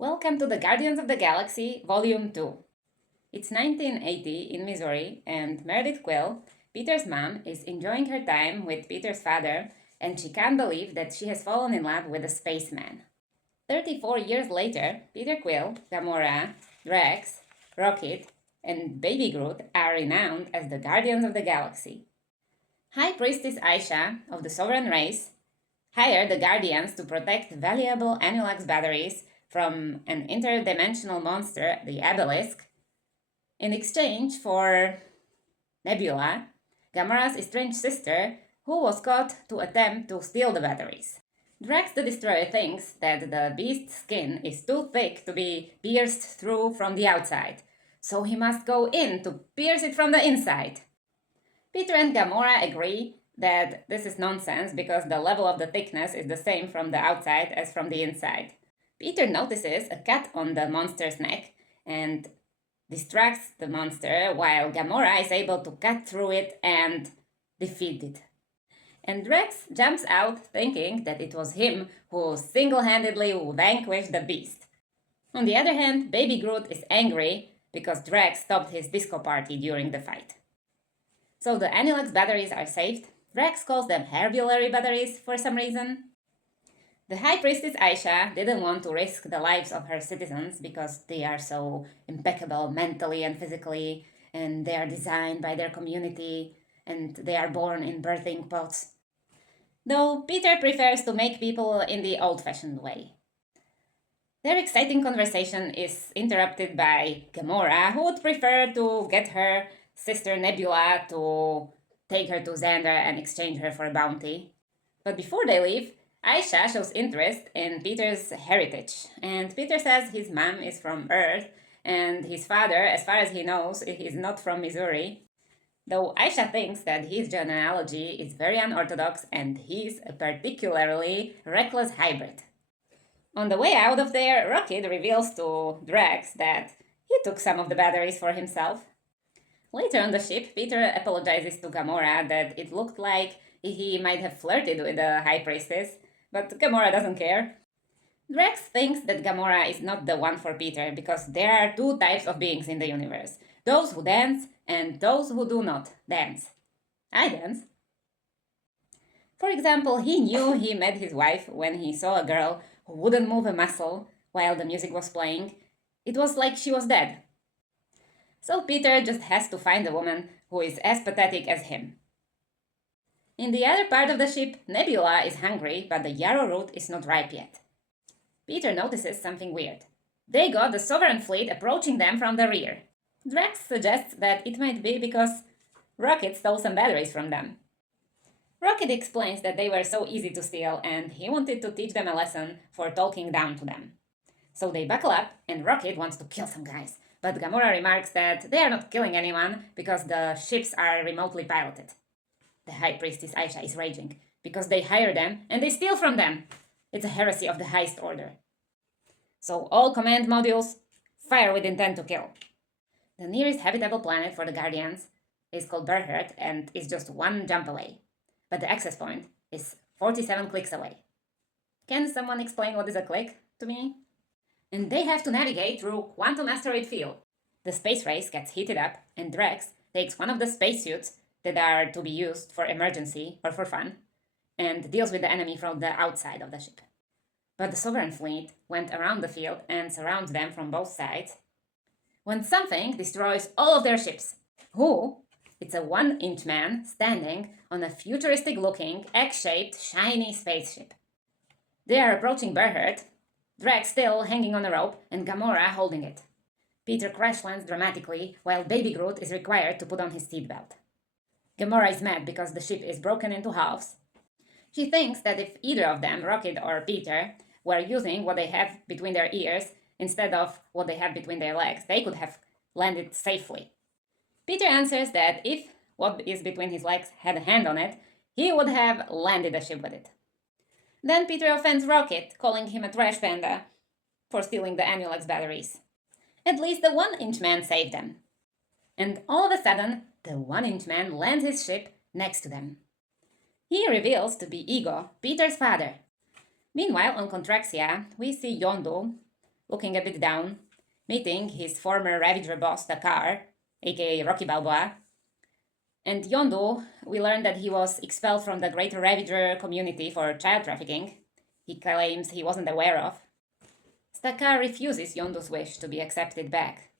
Welcome to the Guardians of the Galaxy, Volume 2. It's 1980 in Missouri, and Meredith Quill, Peter's mom, is enjoying her time with Peter's father, and she can't believe that she has fallen in love with a spaceman. 34 years later, Peter Quill, Gamora, Drax, Rocket, and Baby Groot are renowned as the Guardians of the Galaxy. High Priestess Aisha of the Sovereign Race hired the Guardians to protect valuable Anulax batteries from an interdimensional monster, the Obelisk, in exchange for Nebula, Gamora's estranged sister, who was caught to attempt to steal the batteries. Drax the Destroyer thinks that the beast's skin is too thick to be pierced through from the outside, so he must go in to pierce it from the inside. Peter and Gamora agree that this is nonsense because the level of the thickness is the same from the outside as from the inside. Peter notices a cut on the monster's neck and distracts the monster while Gamora is able to cut through it and defeat it. And Drax jumps out thinking that it was him who single-handedly vanquished the beast. On the other hand, Baby Groot is angry because Drax stopped his disco party during the fight. So the Anulax batteries are saved. Drax calls them herbulary batteries for some reason. The High Priestess Aisha didn't want to risk the lives of her citizens because they are so impeccable mentally and physically, and they are designed by their community, and they are born in birthing pots. Though Peter prefers to make people in the old-fashioned way. Their exciting conversation is interrupted by Gamora, who would prefer to get her sister Nebula to take her to Xander and exchange her for a bounty. But before they leave, Aisha shows interest in Peter's heritage, and Peter says his mom is from Earth, and his father, as far as he knows, is not from Missouri. Though Aisha thinks that his genealogy is very unorthodox and he's a particularly reckless hybrid. On the way out of there, Rocket reveals to Drax that he took some of the batteries for himself. Later on the ship, Peter apologizes to Gamora that it looked like he might have flirted with the High Priestess, but Gamora doesn't care. Drax thinks that Gamora is not the one for Peter because there are two types of beings in the universe. Those who dance and those who do not dance. I dance. For example, he knew he met his wife when he saw a girl who wouldn't move a muscle while the music was playing. It was like she was dead. So Peter just has to find a woman who is as pathetic as him. In the other part of the ship, Nebula is hungry, but the yarrow root is not ripe yet. Peter notices something weird. They got the Sovereign fleet approaching them from the rear. Drax suggests that it might be because Rocket stole some batteries from them. Rocket explains that they were so easy to steal and he wanted to teach them a lesson for talking down to them. So they buckle up and Rocket wants to kill some guys, but Gamora remarks that they are not killing anyone because the ships are remotely piloted. The High Priestess Aisha is raging because they hire them and they steal from them. It's a heresy of the highest order. So all command modules, fire with intent to kill. The nearest habitable planet for the Guardians is called Berhert and is just one jump away. But the access point is 47 clicks away. Can someone explain what is a click to me? And they have to navigate through quantum asteroid field. The space race gets heated up and Drax takes one of the spacesuits that are to be used for emergency or for fun, and deals with the enemy from the outside of the ship. But the Sovereign fleet went around the field and surrounds them from both sides, when something destroys all of their ships. Who? It's a 1-inch man standing on a futuristic-looking, egg-shaped, shiny spaceship. They are approaching Berhert, Drax still hanging on a rope, and Gamora holding it. Peter crash lands dramatically, while Baby Groot is required to put on his seatbelt. Gamora is mad because the ship is broken into halves. She thinks that if either of them, Rocket or Peter, were using what they have between their ears instead of what they have between their legs, they could have landed safely. Peter answers that if what is between his legs had a hand on it, he would have landed the ship with it. Then Peter offends Rocket, calling him a trash panda for stealing the Anulax batteries. At least the 1-inch man saved them. And all of a sudden, the 1-inch man lands his ship next to them. He reveals to be Ego, Peter's father. Meanwhile, on Contraxia, we see Yondu, looking a bit down, meeting his former Ravager boss, Dakar, aka Rocky Balboa. And Yondu, we learned that he was expelled from the Greater Ravager community for child trafficking. He claims he wasn't aware of. Dakar refuses Yondu's wish to be accepted back.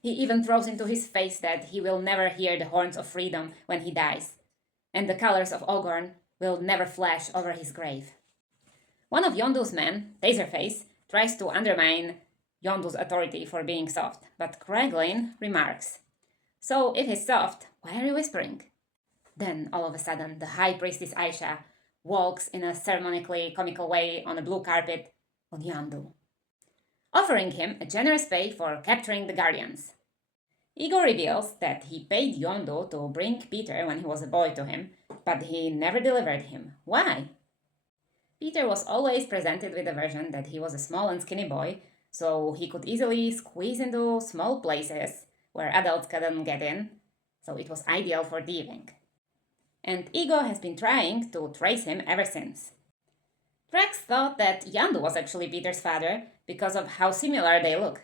He even throws into his face that he will never hear the horns of freedom when he dies, and the colors of Ogorn will never flash over his grave. One of Yondu's men, Taserface, tries to undermine Yondu's authority for being soft, but Kraglin remarks, "So if he's soft, why are you whispering?" Then, all of a sudden, the High Priestess Aisha walks in a ceremonically comical way on a blue carpet on Yondu, offering him a generous pay for capturing the Guardians. Ego reveals that he paid Yondu to bring Peter when he was a boy to him, but he never delivered him. Why? Peter was always presented with the version that he was a small and skinny boy, so he could easily squeeze into small places where adults couldn't get in, so it was ideal for thieving. And Ego has been trying to trace him ever since. Drax thought that Yondu was actually Peter's father because of how similar they look.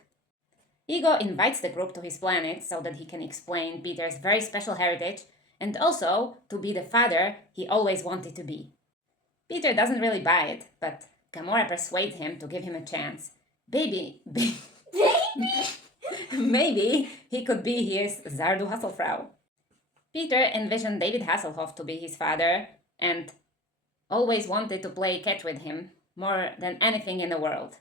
Ego invites the group to his planet so that he can explain Peter's very special heritage and also to be the father he always wanted to be. Peter doesn't really buy it, but Gamora persuades him to give him a chance. Maybe he could be his Zardu Hasselfrau. Peter envisioned David Hasselhoff to be his father and always wanted to play catch with him more than anything in the world.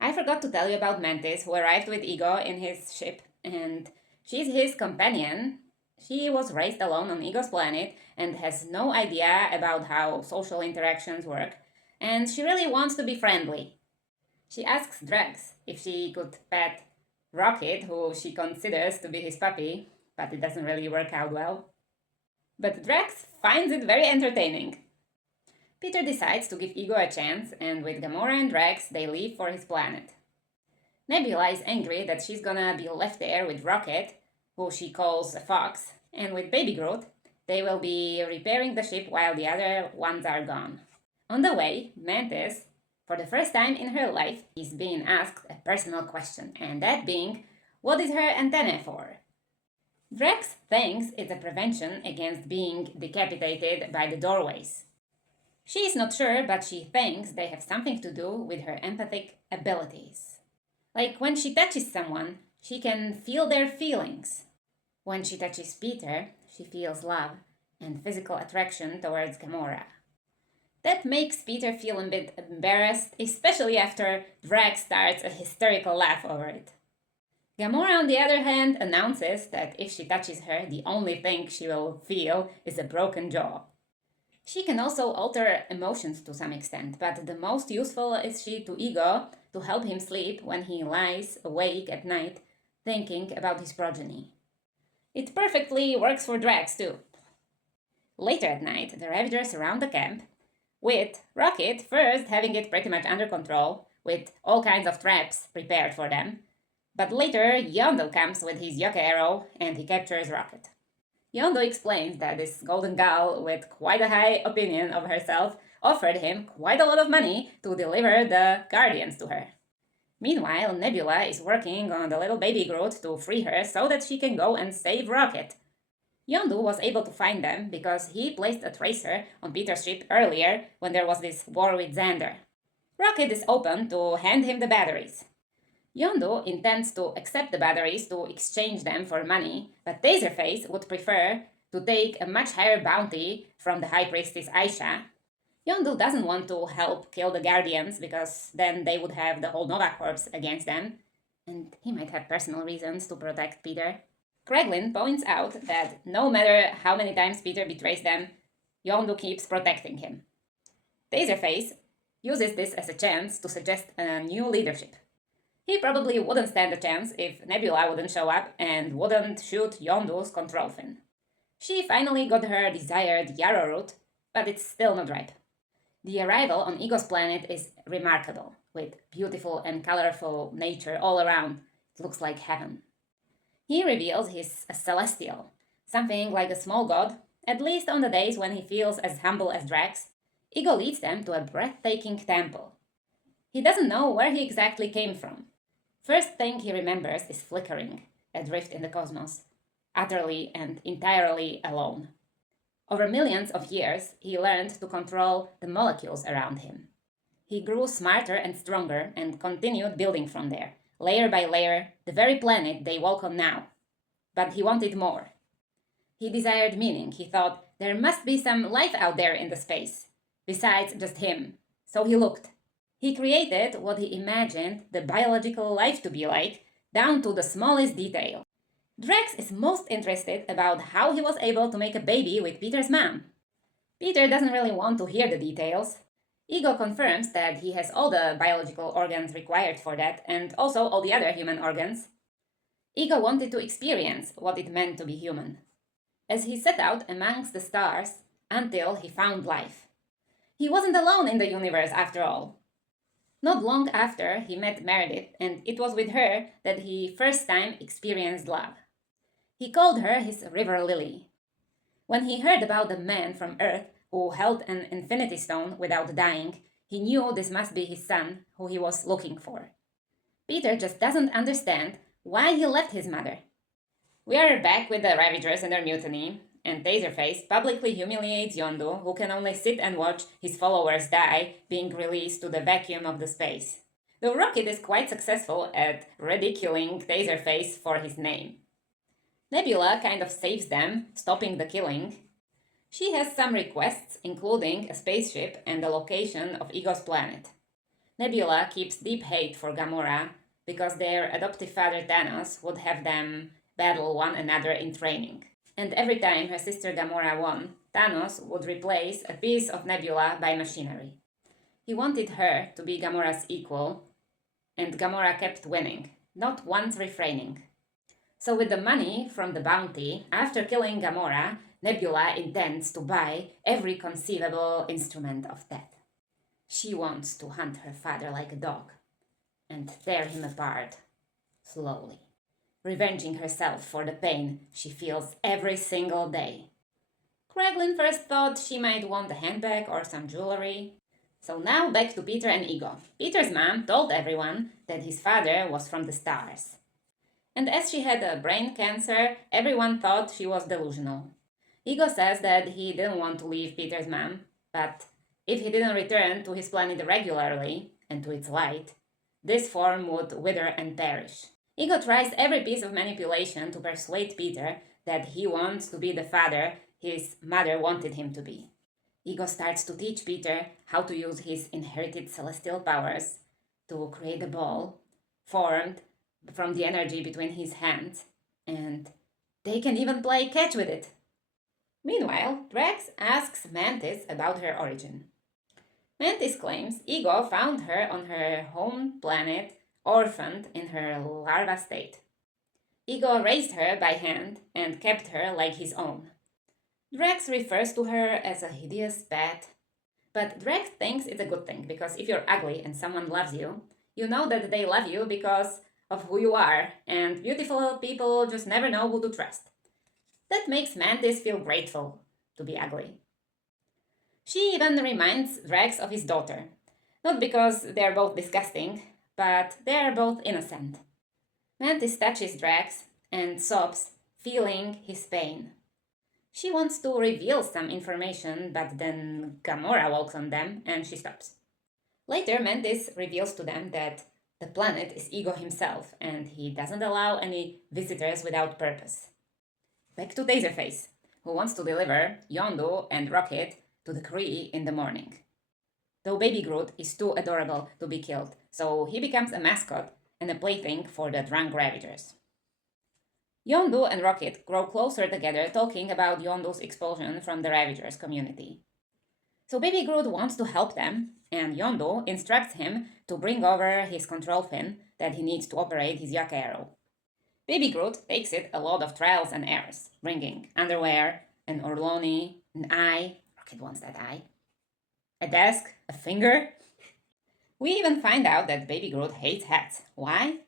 I forgot to tell you about Mantis, who arrived with Ego in his ship, and she's his companion. She was raised alone on Ego's planet and has no idea about how social interactions work, and she really wants to be friendly. She asks Drax if she could pet Rocket, who she considers to be his puppy, but it doesn't really work out well. But Drax finds it very entertaining. Peter decides to give Ego a chance, and with Gamora and Drax, they leave for his planet. Nebula is angry that she's gonna be left there with Rocket, who she calls a fox, and with Baby Groot, they will be repairing the ship while the other ones are gone. On the way, Mantis, for the first time in her life, is being asked a personal question, and that being, what is her antennae for? Drax thinks it's a prevention against being decapitated by the doorways. She is not sure, but she thinks they have something to do with her empathic abilities. Like when she touches someone, she can feel their feelings. When she touches Peter, she feels love and physical attraction towards Gamora. That makes Peter feel a bit embarrassed, especially after Drax starts a hysterical laugh over it. Gamora, on the other hand, announces that if she touches her, the only thing she will feel is a broken jaw. She can also alter emotions to some extent, but the most useful is she to Ego to help him sleep when he lies awake at night thinking about his progeny. It perfectly works for Drax too. Later at night, the Ravagers surround the camp, with Rocket first having it pretty much under control, with all kinds of traps prepared for them, but later Yondu comes with his Yoke arrow and he captures Rocket. Yondu explains that this golden gal with quite a high opinion of herself offered him quite a lot of money to deliver the Guardians to her. Meanwhile, Nebula is working on the little baby Groot to free her so that she can go and save Rocket. Yondu was able to find them because he placed a tracer on Peter's ship earlier when there was this war with Xander. Rocket is open to hand him the batteries. Yondu intends to accept the batteries to exchange them for money, but Taserface would prefer to take a much higher bounty from the High Priestess Aisha. Yondu doesn't want to help kill the Guardians because then they would have the whole Nova Corps against them, and he might have personal reasons to protect Peter. Kraglin points out that no matter how many times Peter betrays them, Yondu keeps protecting him. Taserface uses this as a chance to suggest a new leadership. He probably wouldn't stand a chance if Nebula wouldn't show up and wouldn't shoot Yondu's control fin. She finally got her desired Yarrow root, but it's still not ripe. The arrival on Ego's planet is remarkable, with beautiful and colorful nature all around. It looks like heaven. He reveals he's a celestial, something like a small god, at least on the days when he feels as humble as Drax. Ego leads them to a breathtaking temple. He doesn't know where he exactly came from. First thing he remembers is flickering, adrift in the cosmos, utterly and entirely alone. Over millions of years, he learned to control the molecules around him. He grew smarter and stronger and continued building from there, layer by layer, the very planet they walk on now. But he wanted more. He desired meaning. He thought there must be some life out there in the space, besides just him. So he looked. He created what he imagined the biological life to be like, down to the smallest detail. Drax is most interested about how he was able to make a baby with Peter's mom. Peter doesn't really want to hear the details. Ego confirms that he has all the biological organs required for that, and also all the other human organs. Ego wanted to experience what it meant to be human, as he set out amongst the stars until he found life. He wasn't alone in the universe after all. Not long after, he met Meredith, and it was with her that he first time experienced love. He called her his river lily. When he heard about the man from Earth who held an infinity stone without dying, he knew this must be his son who he was looking for. Peter just doesn't understand why he left his mother. We are back with the Ravagers and their mutiny, and Taserface publicly humiliates Yondu, who can only sit and watch his followers die, being released to the vacuum of the space. Though Rocket is quite successful at ridiculing Taserface for his name. Nebula kind of saves them, stopping the killing. She has some requests, including a spaceship and the location of Ego's planet. Nebula keeps deep hate for Gamora, because their adoptive father Thanos would have them battle one another in training. And every time her sister Gamora won, Thanos would replace a piece of Nebula by machinery. He wanted her to be Gamora's equal, and Gamora kept winning, not once refraining. So with the money from the bounty, after killing Gamora, Nebula intends to buy every conceivable instrument of death. She wants to hunt her father like a dog and tear him apart, slowly, revenging herself for the pain she feels every single day. Kraglin first thought she might want a handbag or some jewelry. So now back to Peter and Ego. Peter's mom told everyone that his father was from the stars. And as she had a brain cancer, everyone thought she was delusional. Ego says that he didn't want to leave Peter's mom, but if he didn't return to his planet regularly and to its light, this form would wither and perish. Ego tries every piece of manipulation to persuade Peter that he wants to be the father his mother wanted him to be. Ego starts to teach Peter how to use his inherited celestial powers to create a ball formed from the energy between his hands, and they can even play catch with it. Meanwhile, Drax asks Mantis about her origin. Mantis claims Ego found her on her home planet, orphaned in her larva state. Ego raised her by hand and kept her like his own. Drax refers to her as a hideous bat, but Drax thinks it's a good thing because if you're ugly and someone loves you, you know that they love you because of who you are, and beautiful people just never know who to trust. That makes Mantis feel grateful to be ugly. She even reminds Drax of his daughter, not because they're both disgusting, but they're both innocent. Mantis touches Drax and sobs, feeling his pain. She wants to reveal some information, but then Gamora walks on them and she stops. Later, Mantis reveals to them that the planet is Ego himself, and he doesn't allow any visitors without purpose. Back to Taserface, who wants to deliver Yondu and Rocket to the Kree in the morning. Though Baby Groot is too adorable to be killed, so he becomes a mascot and a plaything for the drunk Ravagers. Yondu and Rocket grow closer together, talking about Yondu's expulsion from the Ravagers community. So Baby Groot wants to help them, and Yondu instructs him to bring over his control fin that he needs to operate his Yak Arrow. Baby Groot takes it a lot of trials and errors, bringing underwear, an Orloni, an eye, Rocket wants that eye, a desk, a finger. We even find out that Baby Groot hates hats. Why?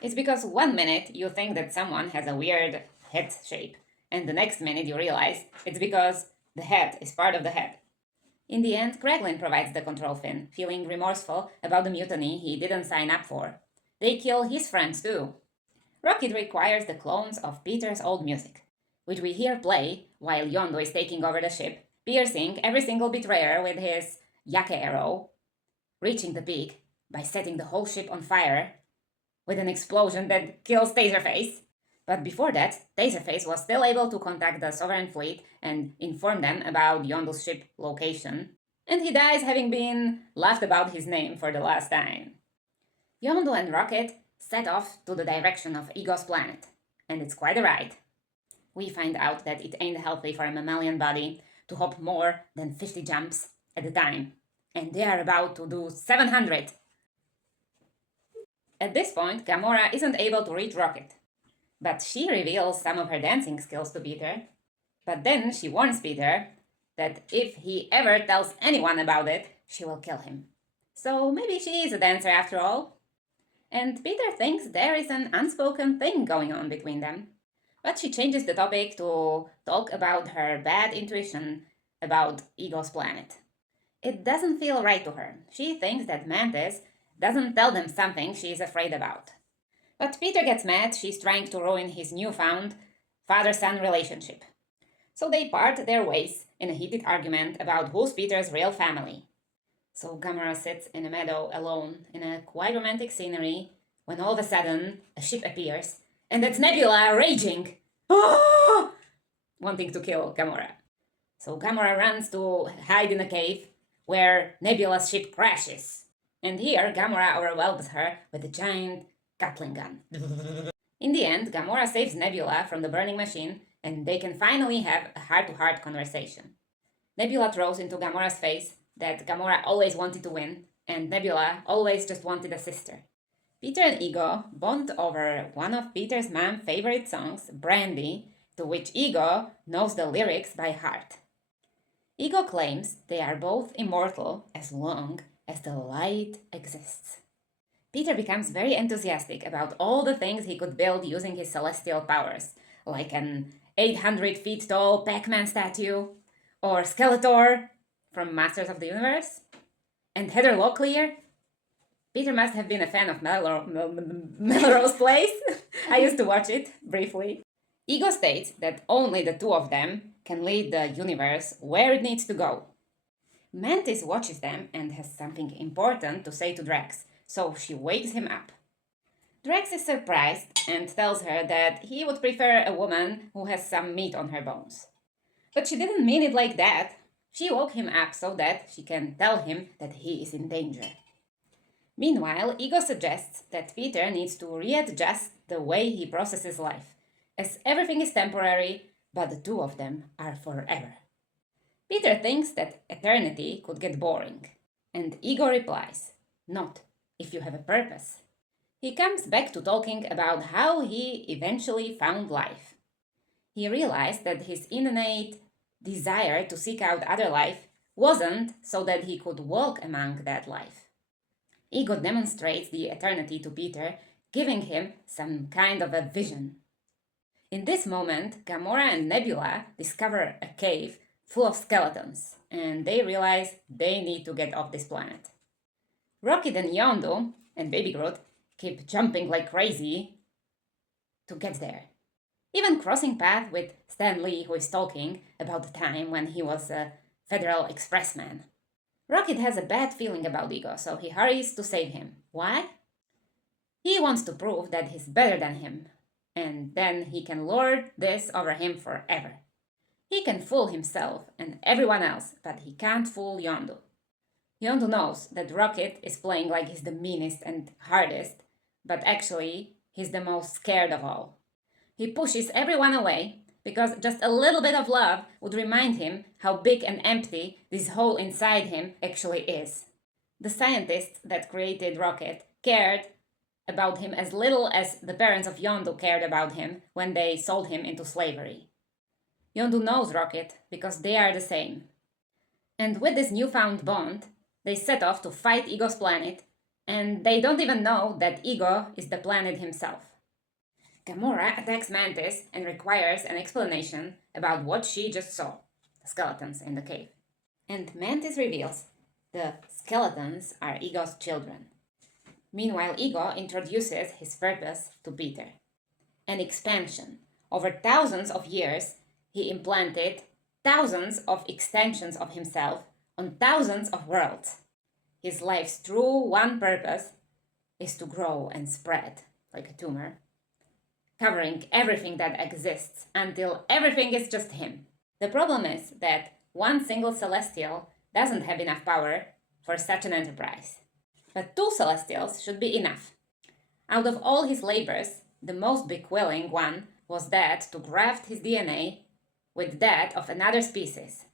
It's because one minute you think that someone has a weird head shape, and the next minute you realize it's because the head is part of the head. In the end, Kraglin provides the control fin, feeling remorseful about the mutiny he didn't sign up for. They kill his friends too. Rocket requires the clones of Peter's old music, which we hear play while Yondu is taking over the ship, piercing every single betrayer with his Yake arrow, reaching the peak by setting the whole ship on fire with an explosion that kills Taserface. But before that, Taserface was still able to contact the Sovereign Fleet and inform them about Yondu's ship location, and he dies having been laughed about his name for the last time. Yondu and Rocket set off to the direction of Ego's planet, and it's quite a ride. We find out that it ain't healthy for a mammalian body to hop more than 50 jumps at a time, and they are about to do 700. At this point, Gamora isn't able to reach Rocket, but she reveals some of her dancing skills to Peter. But then she warns Peter that if he ever tells anyone about it, she will kill him. So maybe she is a dancer after all. And Peter thinks there is an unspoken thing going on between them. But she changes the topic to talk about her bad intuition about Ego's planet. It doesn't feel right to her. She thinks that Mantis doesn't tell them something she is afraid about. But Peter gets mad she's trying to ruin his newfound father-son relationship. So they part their ways in a heated argument about who's Peter's real family. So Gamora sits in a meadow alone in a quite romantic scenery when all of a sudden a ship appears and it's Nebula raging, wanting to kill Gamora. So Gamora runs to hide in a cave where Nebula's ship crashes. And here Gamora overwhelms her with a giant Gatling gun. In the end, Gamora saves Nebula from the burning machine and they can finally have a heart-to-heart conversation. Nebula throws into Gamora's face that Gamora always wanted to win, and Nebula always just wanted a sister. Peter and Ego bond over one of Peter's mom's favorite songs, Brandy, to which Ego knows the lyrics by heart. Ego claims they are both immortal as long as the light exists. Peter becomes very enthusiastic about all the things he could build using his celestial powers, like an 800 feet tall Pac-Man statue, or Skeletor from Masters of the Universe, and Heather Locklear. Peter must have been a fan of Melrose Place. I used to watch it briefly. Ego states that only the two of them can lead the universe where it needs to go. Mantis watches them and has something important to say to Drax, so she wakes him up. Drax is surprised and tells her that he would prefer a woman who has some meat on her bones. But she didn't mean it like that. She woke him up so that she can tell him that he is in danger. Meanwhile, Ego suggests that Peter needs to readjust the way he processes life, as everything is temporary, but the two of them are forever. Peter thinks that eternity could get boring, and Ego replies, "Not if you have a purpose." He comes back to talking about how he eventually found life. He realized that his innate desire to seek out other life wasn't so that he could walk among that life. Ego demonstrates the eternity to Peter, giving him some kind of a vision. In this moment, Gamora and Nebula discover a cave full of skeletons, and they realize they need to get off this planet. Rocket and Yondu and Baby Groot keep jumping like crazy to get there. Even crossing path with Stan Lee, who is talking about the time when he was a Federal Expressman. Rocket has a bad feeling about Ego, so he hurries to save him. Why? He wants to prove that he's better than him, and then he can lord this over him forever. He can fool himself and everyone else, but he can't fool Yondu. Yondu knows that Rocket is playing like he's the meanest and hardest, but actually, he's the most scared of all. He pushes everyone away because just a little bit of love would remind him how big and empty this hole inside him actually is. The scientists that created Rocket cared about him as little as the parents of Yondu cared about him when they sold him into slavery. Yondu knows Rocket because they are the same. And with this newfound bond, they set off to fight Ego's planet, and they don't even know that Ego is the planet himself. Gamora attacks Mantis and requires an explanation about what she just saw, the skeletons in the cave. And Mantis reveals the skeletons are Ego's children. Meanwhile, Ego introduces his purpose to Peter an expansion. Over thousands of years, he implanted thousands of extensions of himself on thousands of worlds. His life's true one purpose is to grow and spread like a tumor, covering everything that exists until everything is just him. The problem is that one single celestial doesn't have enough power for such an enterprise. But two celestials should be enough. Out of all his labors, the most bequealing one was that to graft his DNA with that of another species.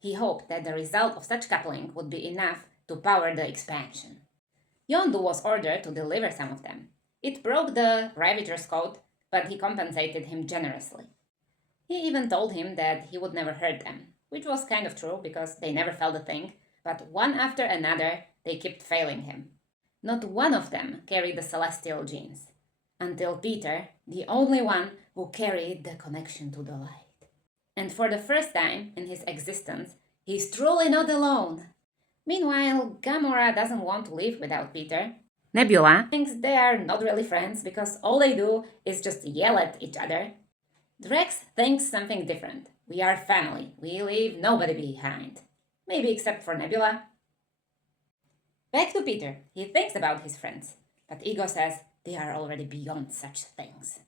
He hoped that the result of such coupling would be enough to power the expansion. Yondu was ordered to deliver some of them. It broke the Ravagers' code, but he compensated him generously. He even told him that he would never hurt them, which was kind of true because they never felt a thing, but one after another they kept failing him. Not one of them carried the celestial genes, until Peter, the only one who carried the connection to the light. And for the first time in his existence, he's truly not alone. Meanwhile, Gamora doesn't want to live without Peter. Nebula thinks they are not really friends because all they do is just yell at each other. Drax thinks something different. We are family. We leave nobody behind. Maybe except for Nebula. Back to Peter. He thinks about his friends, but Ego says they are already beyond such things.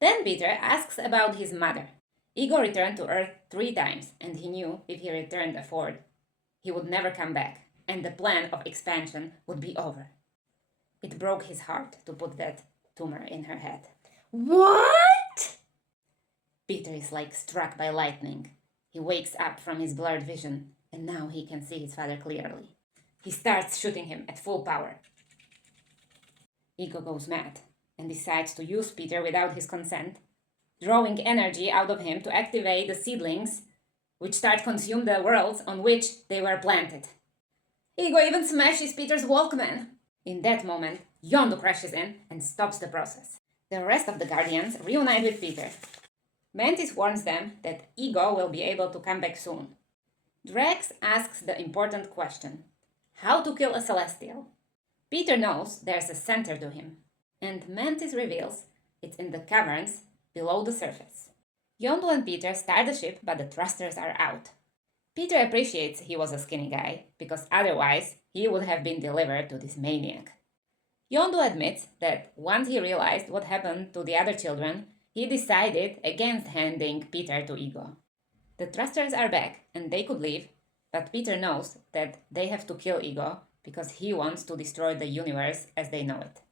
Then Peter asks about his mother. Ego returned to Earth 3 times, and he knew if he returned a fourth, he would never come back, and the plan of expansion would be over. It broke his heart to put that tumor in her head. What? Peter is like struck by lightning. He wakes up from his blurred vision, and now he can see his father clearly. He starts shooting him at full power. Ego goes mad and decides to use Peter without his consent, drawing energy out of him to activate the seedlings, which start consume the worlds on which they were planted. Ego even smashes Peter's Walkman. In that moment, Yondu crashes in and stops the process. The rest of the Guardians reunite with Peter. Mantis warns them that Ego will be able to come back soon. Drax asks the important question: how to kill a Celestial? Peter knows there's a center to him, and Mantis reveals it's in the caverns below the surface. Yondu and Peter start the ship, but the thrusters are out. Peter appreciates he was a skinny guy, because otherwise he would have been delivered to this maniac. Yondu admits that once he realized what happened to the other children, he decided against handing Peter to Ego. The thrusters are back, and they could leave, but Peter knows that they have to kill Ego because he wants to destroy the universe as they know it.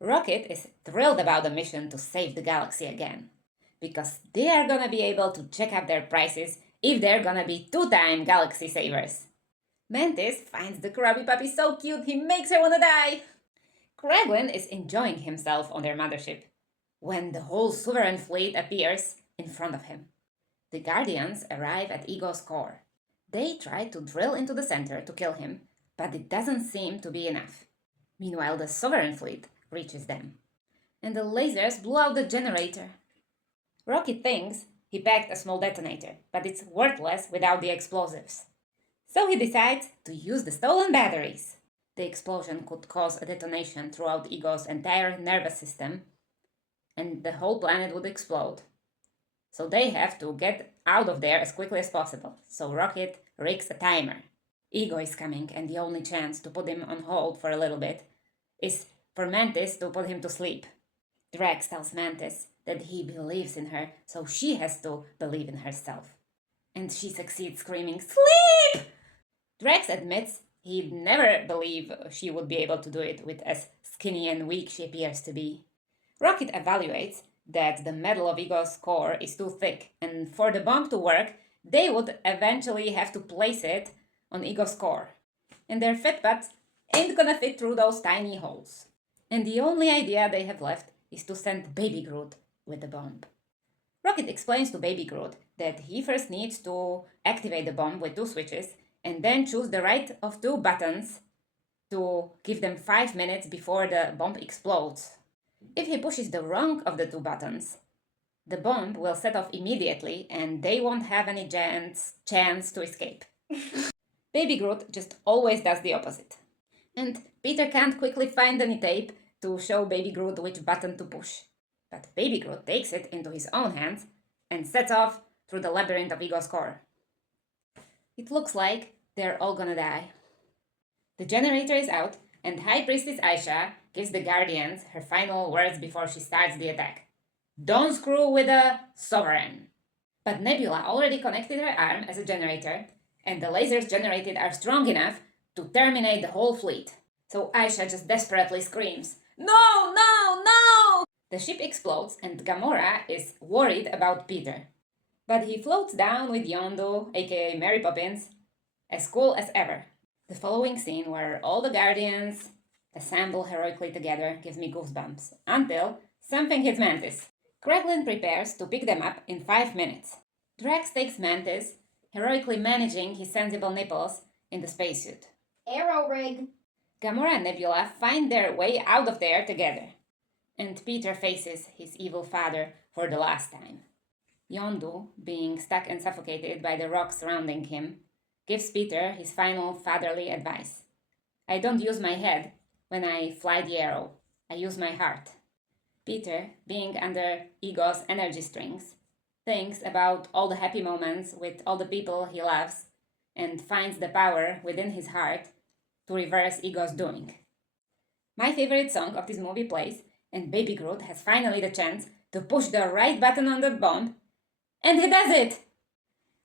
Rocket is thrilled about the mission to save the galaxy again, because they are gonna be able to check up their prices if they're gonna be 2-time galaxy savers. Mantis finds the Krabby Puppy so cute he makes her wanna die. Kraglin is enjoying himself on their mothership when the whole Sovereign fleet appears in front of him. The Guardians arrive at Ego's core. They try to drill into the center to kill him, but it doesn't seem to be enough. Meanwhile, the Sovereign fleet reaches them, and the lasers blow out the generator. Rocket thinks he packed a small detonator, but it's worthless without the explosives. So he decides to use the stolen batteries. The explosion could cause a detonation throughout Ego's entire nervous system, and the whole planet would explode. So they have to get out of there as quickly as possible. So Rocket rigs a timer. Ego is coming, and the only chance to put him on hold for a little bit is for Mantis to put him to sleep. Drax tells Mantis that he believes in her, so she has to believe in herself. And she succeeds screaming, "Sleep!" Drax admits he'd never believe she would be able to do it with as skinny and weak she appears to be. Rocket evaluates that the metal of Ego's core is too thick, and for the bomb to work, they would eventually have to place it on Ego's core. And their fat butts ain't gonna fit through those tiny holes. And the only idea they have left is to send Baby Groot with the bomb. Rocket explains to Baby Groot that he first needs to activate the bomb with 2 switches and then choose the right of 2 buttons to give them 5 minutes before the bomb explodes. If he pushes the wrong of the 2 buttons, the bomb will set off immediately and they won't have any chance to escape. Baby Groot just always does the opposite. And Peter can't quickly find any tape to show Baby Groot which button to push. But Baby Groot takes it into his own hands and sets off through the labyrinth of Ego's core. It looks like they're all gonna die. The generator is out, and High Priestess Aisha gives the Guardians her final words before she starts the attack. Don't screw with the Sovereign. But Nebula already connected her arm as a generator, and the lasers generated are strong enough to terminate the whole fleet. So Aisha just desperately screams, No, no, no! The ship explodes and Gamora is worried about Peter. But he floats down with Yondu, aka Mary Poppins, as cool as ever. The following scene where all the Guardians assemble heroically together gives me goosebumps, until something hits Mantis. Kraglin prepares to pick them up in 5 minutes. Drax takes Mantis, heroically managing his sensible nipples in the spacesuit. Arrow rig. Gamora and Nebula find their way out of there together. And Peter faces his evil father for the last time. Yondu, being stuck and suffocated by the rocks surrounding him, gives Peter his final fatherly advice. I don't use my head when I fly the arrow. I use my heart. Peter, being under Ego's energy strings, thinks about all the happy moments with all the people he loves and finds the power within his heart to reverse Ego's doing. My favorite song of this movie plays, and Baby Groot has finally the chance to push the right button on the bomb, and he does it!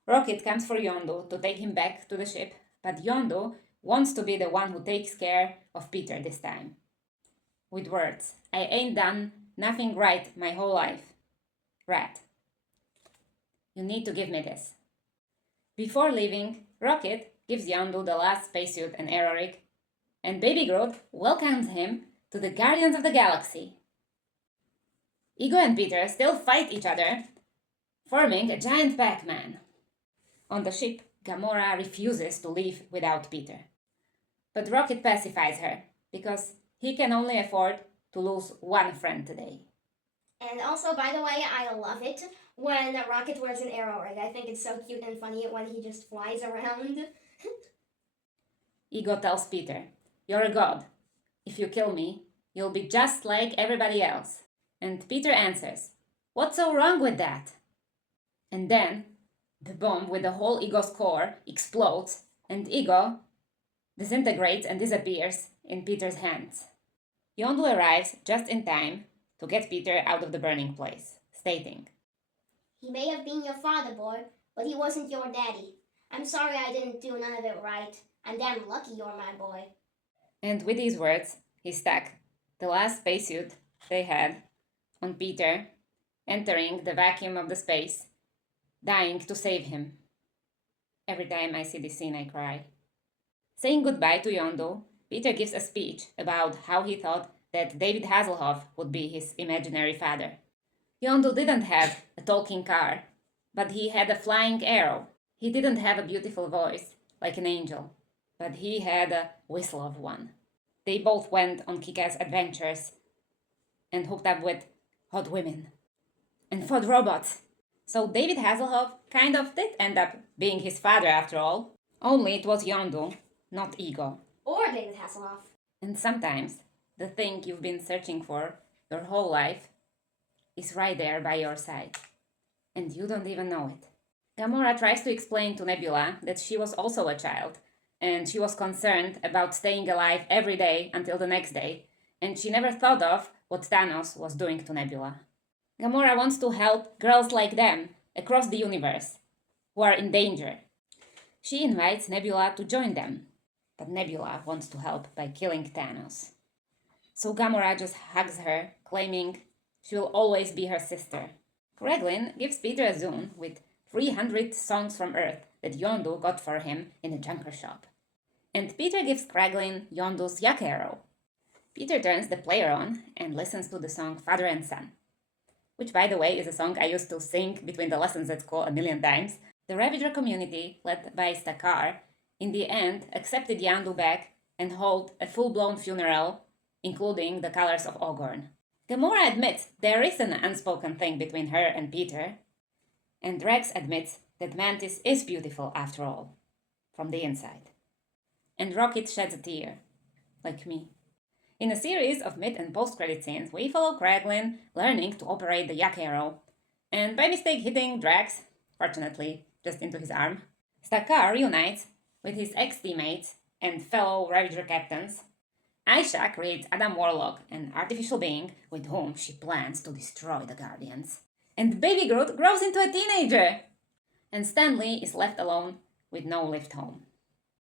Rocket comes for Yondu to take him back to the ship, but Yondu wants to be the one who takes care of Peter this time. With words, I ain't done nothing right my whole life. Rat. You need to give me this. Before leaving, Rocket gives Yondu the last spacesuit and arrow rig, and Baby Groot welcomes him to the Guardians of the Galaxy. Ego and Peter still fight each other, forming a giant Pac-Man. On the ship, Gamora refuses to leave without Peter. But Rocket pacifies her, because he can only afford to lose one friend today. And also, by the way, I love it when Rocket wears an arrow rig. I think it's so cute and funny when he just flies around. Ego tells Peter, You're a god. If you kill me, you'll be just like everybody else. And Peter answers, What's so wrong with that? And then, the bomb with the whole Ego's core explodes, and Ego disintegrates and disappears in Peter's hands. Yondu arrives just in time to get Peter out of the burning place, stating, He may have been your father, boy, but he wasn't your daddy. I'm sorry I didn't do none of it right. I'm damn lucky you're my boy. And with these words, he stuck the last spacesuit they had on Peter, entering the vacuum of the space, dying to save him. Every time I see this scene, I cry. Saying goodbye to Yondu, Peter gives a speech about how he thought that David Hasselhoff would be his imaginary father. Yondu didn't have a talking car, but he had a flying arrow. He didn't have a beautiful voice, like an angel, but he had a whistle of one. They both went on kick-ass adventures and hooked up with hot women and fought robots. So David Hasselhoff kind of did end up being his father after all. Only it was Yondu, not Ego. Or David Hasselhoff. And sometimes the thing you've been searching for your whole life is right there by your side, and you don't even know it. Gamora tries to explain to Nebula that she was also a child, and she was concerned about staying alive every day until the next day, and she never thought of what Thanos was doing to Nebula. Gamora wants to help girls like them across the universe who are in danger. She invites Nebula to join them, but Nebula wants to help by killing Thanos. So Gamora just hugs her, claiming she will always be her sister. Kraglin gives Peter a zune with 300 songs from Earth that Yondu got for him in a junker shop. And Peter gives Kraglin Yondu's yak arrow. Peter turns the player on and listens to the song Father and Son, which, by the way, is a song I used to sing between the lessons at school a million times. The Ravager community, led by Stakar, in the end accepted Yondu back and held a full-blown funeral, including the colors of Ogorn. Gamora admits there is an unspoken thing between her and Peter, and Drax admits that Mantis is beautiful after all, from the inside. and Rocket sheds a tear, like me. In a series of mid and post-credit scenes, we follow Kraglin learning to operate the Yak Arrow, and by mistake hitting Drax, fortunately, just into his arm. Stakar reunites with his ex-teammates and fellow Ravager captains. Aisha creates Adam Warlock, an artificial being with whom she plans to destroy the Guardians. And Baby Groot grows into a teenager! And Stanley is left alone with no lift home.